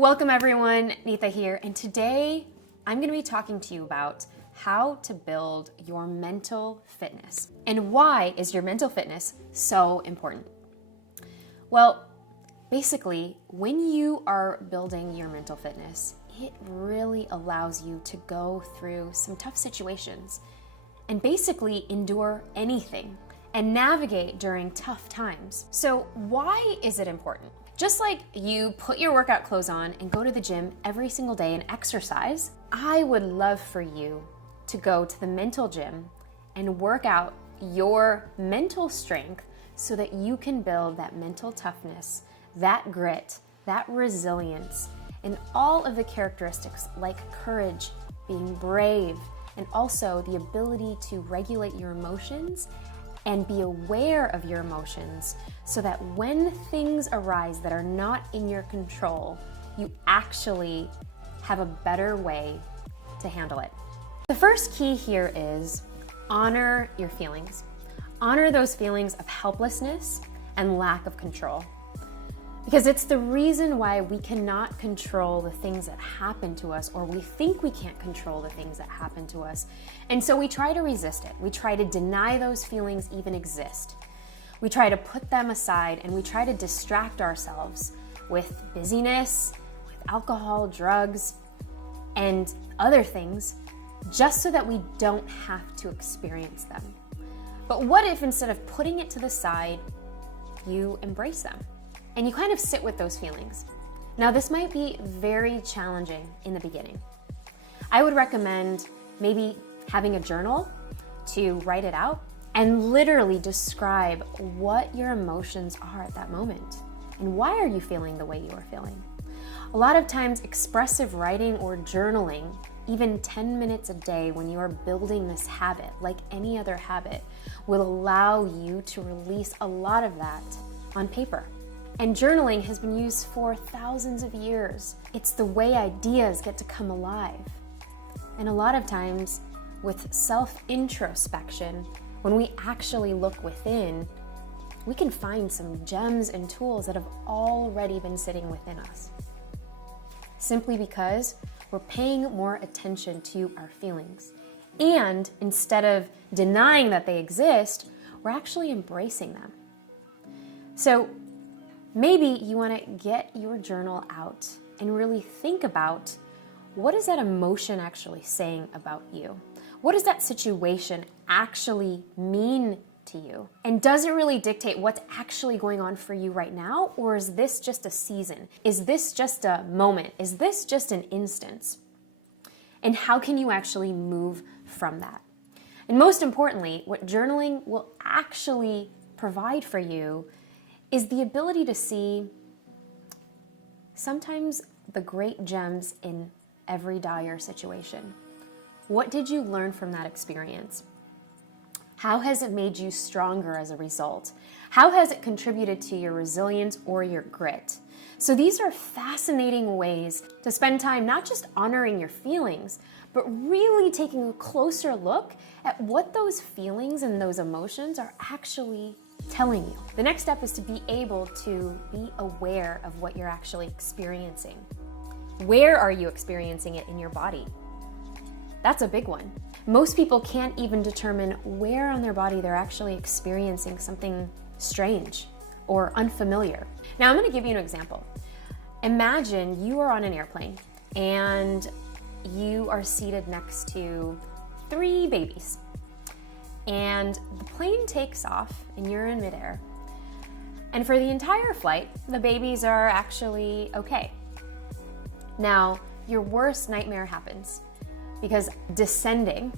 Welcome everyone, Neeta here, and today I'm going to be talking to you about how to build your mental fitness. And why is your mental fitness so important? Well, basically, when you are building your mental fitness, it really allows you to go through some tough situations and basically endure anything and navigate during tough times. So why is it important? Just like you put your workout clothes on and go to the gym every single day and exercise, I would love for you to go to the mental gym and work out your mental strength so that you can build that mental toughness, that grit, that resilience, and all of the characteristics like courage, being brave, and also the ability to regulate your emotions and be aware of your emotions so that when things arise that are not in your control, you actually have a better way to handle it. The first key here is honor your feelings. Honor those feelings of helplessness and lack of control. Because it's the reason why we cannot control the things that happen to us, or we think we can't control the things that happen to us. And so we try to resist it. We try to deny those feelings even exist. We try to put them aside and we try to distract ourselves with busyness, with alcohol, drugs, and other things just so that we don't have to experience them. But what if instead of putting it to the side, you embrace them? And you kind of sit with those feelings. Now, this might be very challenging in the beginning. I would recommend maybe having a journal to write it out and literally describe what your emotions are at that moment. And why are you feeling the way you are feeling? A lot of times, expressive writing or journaling, even 10 minutes a day when you are building this habit, like any other habit, will allow you to release a lot of that on paper. And journaling has been used for thousands of years. It's the way ideas get to come alive. And a lot of times, with self-introspection, when we actually look within, we can find some gems and tools that have already been sitting within us. Simply because we're paying more attention to our feelings. And instead of denying that they exist, we're actually embracing them. So maybe you want to get your journal out and really think about, what is that emotion actually saying about you? What does that situation actually mean to you? And does it really dictate what's actually going on for you right now? Or is this just a season? Is this just a moment? Is this just an instance? And how can you actually move from that? And most importantly, what journaling will actually provide for you is the ability to see sometimes the great gems in every dire situation. What did you learn from that experience? How has it made you stronger as a result? How has it contributed to your resilience or your grit? So these are fascinating ways to spend time not just honoring your feelings, but really taking a closer look at what those feelings and those emotions are actually telling you. The next step is to be able to be aware of what you're actually experiencing. Where are you experiencing it in your body? That's a big one. Most people can't even determine where on their body they're actually experiencing something strange or unfamiliar. Now, I'm going to give you an example. Imagine you are on an airplane and you are seated next to 3 babies. And the plane takes off and you're in midair. And for the entire flight, the babies are actually okay. Now, your worst nightmare happens because descending,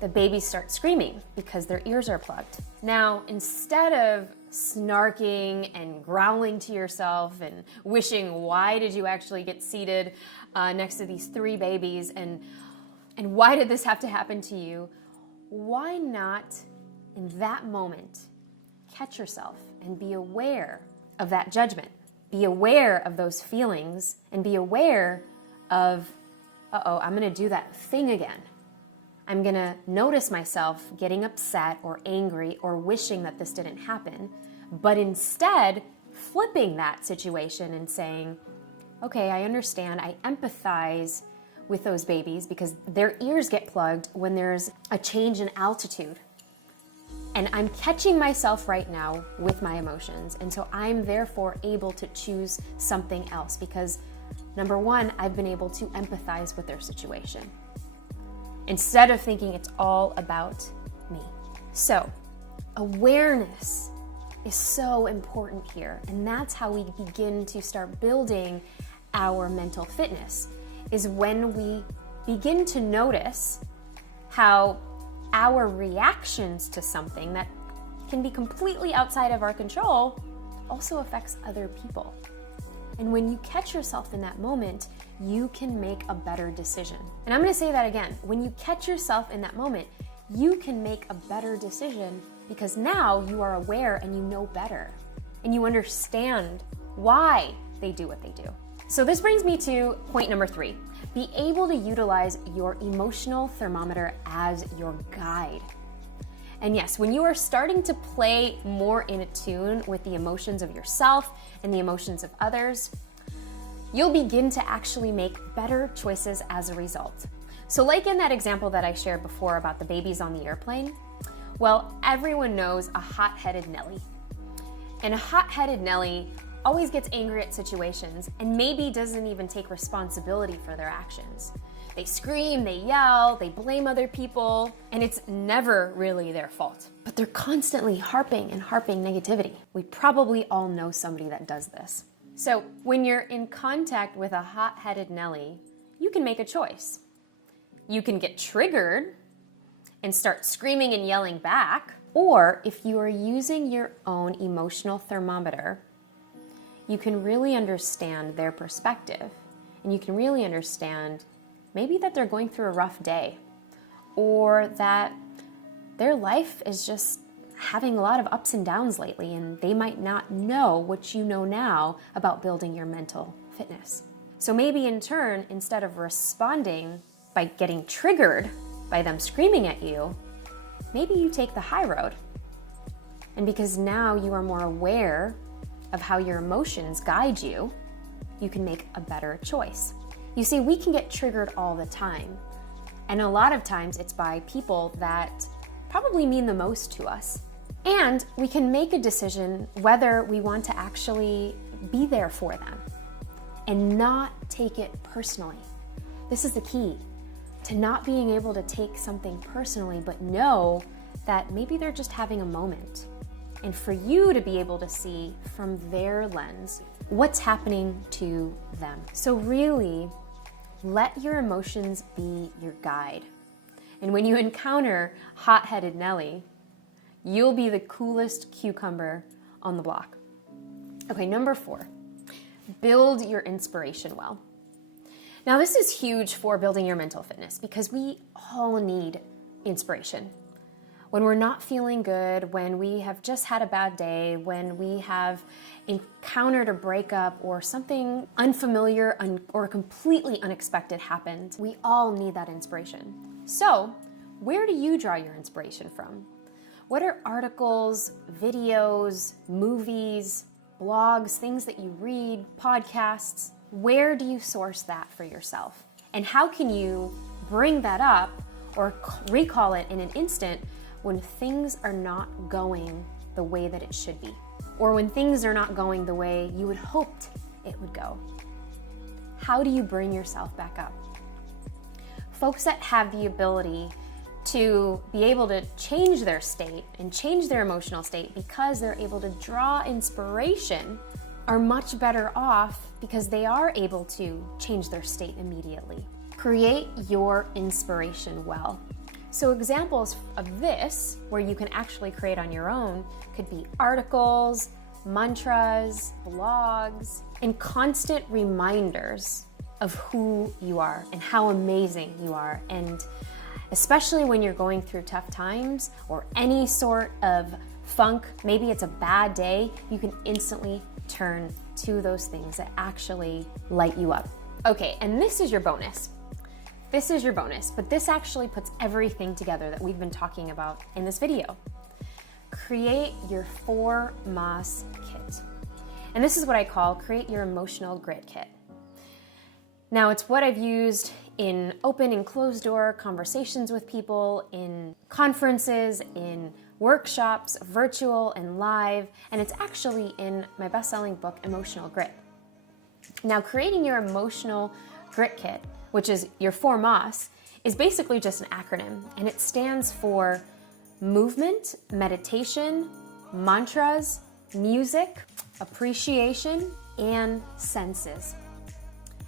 the babies start screaming because their ears are plugged. Now, instead of snarking and growling to yourself and wishing, why did you actually get seated next to these 3 babies and why did this have to happen to you? Why not, in that moment, catch yourself and be aware of that judgment? Be aware of those feelings and be aware of, I'm going to do that thing again. I'm going to notice myself getting upset or angry or wishing that this didn't happen, but instead flipping that situation and saying, Okay, I understand. I empathize with those babies because their ears get plugged when there's a change in altitude. And I'm catching myself right now with my emotions. And so I'm therefore able to choose something else because number one, I've been able to empathize with their situation instead of thinking it's all about me. So awareness is so important here. And that's how we begin to start building our mental fitness, is when we begin to notice how our reactions to something that can be completely outside of our control also affects other people. And when you catch yourself in that moment, you can make a better decision. And I'm going to say that again. When you catch yourself in that moment, you can make a better decision because now you are aware and you know better. And you understand why they do what they do. So this brings me to point number 3. Be able to utilize your emotional thermometer as your guide. And yes, when you are starting to play more in tune with the emotions of yourself and the emotions of others, you'll begin to actually make better choices as a result. So like in that example that I shared before about the babies on the airplane, well, everyone knows a hot-headed Nelly. And a hot-headed Nelly always gets angry at situations and maybe doesn't even take responsibility for their actions. They scream, they yell, they blame other people, and it's never really their fault. But they're constantly harping negativity. We probably all know somebody that does this. So when you're in contact with a hot-headed Nelly, you can make a choice. You can get triggered and start screaming and yelling back, or if you are using your own emotional thermometer, you can really understand their perspective, and you can really understand maybe that they're going through a rough day, or that their life is just having a lot of ups and downs lately, and they might not know what you know now about building your mental fitness. So maybe in turn, instead of responding by getting triggered by them screaming at you, maybe you take the high road. And because now you are more aware of how your emotions guide you, you can make a better choice. You see, we can get triggered all the time. And a lot of times it's by people that probably mean the most to us. And we can make a decision whether we want to actually be there for them and not take it personally. This is the key to not being able to take something personally, but know that maybe they're just having a moment. And for you to be able to see from their lens what's happening to them. So really, let your emotions be your guide. And when you encounter hot-headed Nelly, you'll be the coolest cucumber on the block. Okay, number 4, build your inspiration well. Now this is huge for building your mental fitness because we all need inspiration. When we're not feeling good, when we have just had a bad day, when we have encountered a breakup or something unfamiliar or completely unexpected happened, we all need that inspiration. So, where do you draw your inspiration from? What are articles, videos, movies, blogs, things that you read, podcasts? Where do you source that for yourself? And how can you bring that up or recall it in an instant when things are not going the way that it should be, or when things are not going the way you had hoped it would go? How do you bring yourself back up? Folks that have the ability to be able to change their state and change their emotional state because they're able to draw inspiration are much better off because they are able to change their state immediately. Create your inspiration well. So examples of this, where you can actually create on your own, could be articles, mantras, blogs, and constant reminders of who you are and how amazing you are. And especially when you're going through tough times or any sort of funk, maybe it's a bad day, you can instantly turn to those things that actually light you up. Okay, and this is your bonus. This is your bonus, but this actually puts everything together that we've been talking about in this video. Create your 4 Moss kit. And this is what I call create your emotional grit kit. Now, it's what I've used in open and closed door conversations with people, in conferences, in workshops, virtual and live, and it's actually in my best-selling book, Emotional Grit. Now, creating your emotional grit kit, which is your 4 MOS, is basically just an acronym, and it stands for movement, meditation, mantras, music, appreciation, and senses.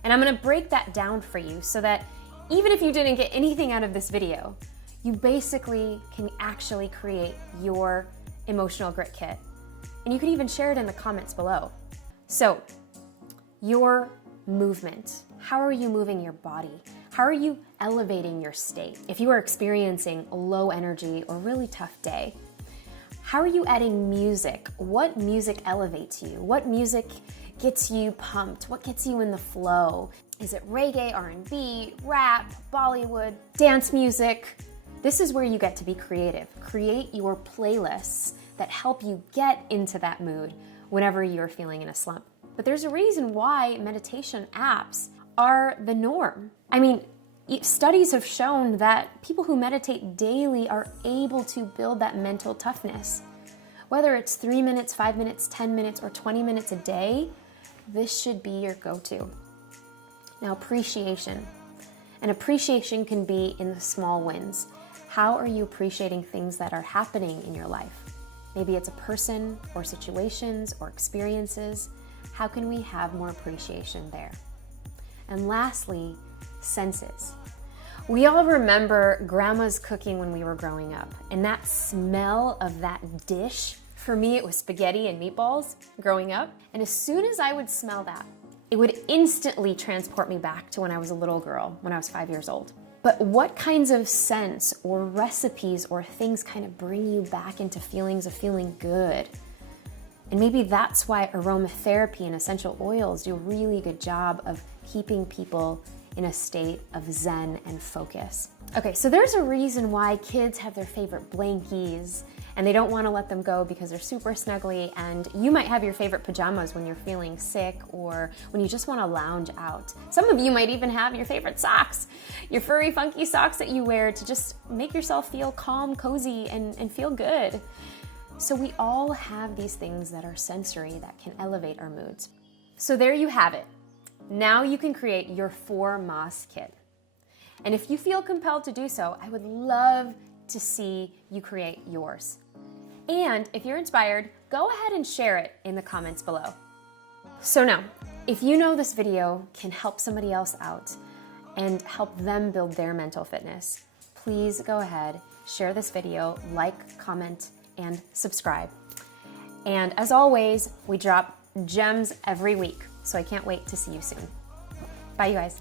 And I'm gonna break that down for you so that even if you didn't get anything out of this video, you basically can actually create your emotional grit kit. And you can even share it in the comments below. So, your movement. How are you moving your body? How are you elevating your state? If you are experiencing a low energy or really tough day, how are you adding music? What music elevates you? What music gets you pumped? What gets you in the flow? Is it reggae, R&B, rap, Bollywood, dance music? This is where you get to be creative. Create your playlists that help you get into that mood whenever you're feeling in a slump. But there's a reason why meditation apps are the norm. I mean, studies have shown that people who meditate daily are able to build that mental toughness. Whether it's 3 minutes, 5 minutes, 10 minutes, or 20 minutes a day, this should be your go-to. Now, appreciation. And appreciation can be in the small wins. How are you appreciating things that are happening in your life? Maybe it's a person or situations or experiences. How can we have more appreciation there? And lastly, senses. We all remember grandma's cooking when we were growing up, and that smell of that dish, for me it was spaghetti and meatballs growing up, and as soon as I would smell that, it would instantly transport me back to when I was a little girl, when I was 5 years old. But what kinds of scents or recipes or things kind of bring you back into feelings of feeling good? And maybe that's why aromatherapy and essential oils do a really good job of keeping people in a state of zen and focus. Okay, so there's a reason why kids have their favorite blankies and they don't want to let them go because they're super snuggly, and you might have your favorite pajamas when you're feeling sick or when you just want to lounge out. Some of you might even have your favorite socks, your furry, funky socks that you wear to just make yourself feel calm, cozy, and feel good. So we all have these things that are sensory that can elevate our moods. So there you have it. Now you can create your 4 MOS kit. And if you feel compelled to do so, I would love to see you create yours. And if you're inspired, go ahead and share it in the comments below. So now, if you know this video can help somebody else out and help them build their mental fitness, please go ahead, share this video, like, comment, and subscribe. And as always, we drop gems every week, so I can't wait to see you soon. Bye, you guys.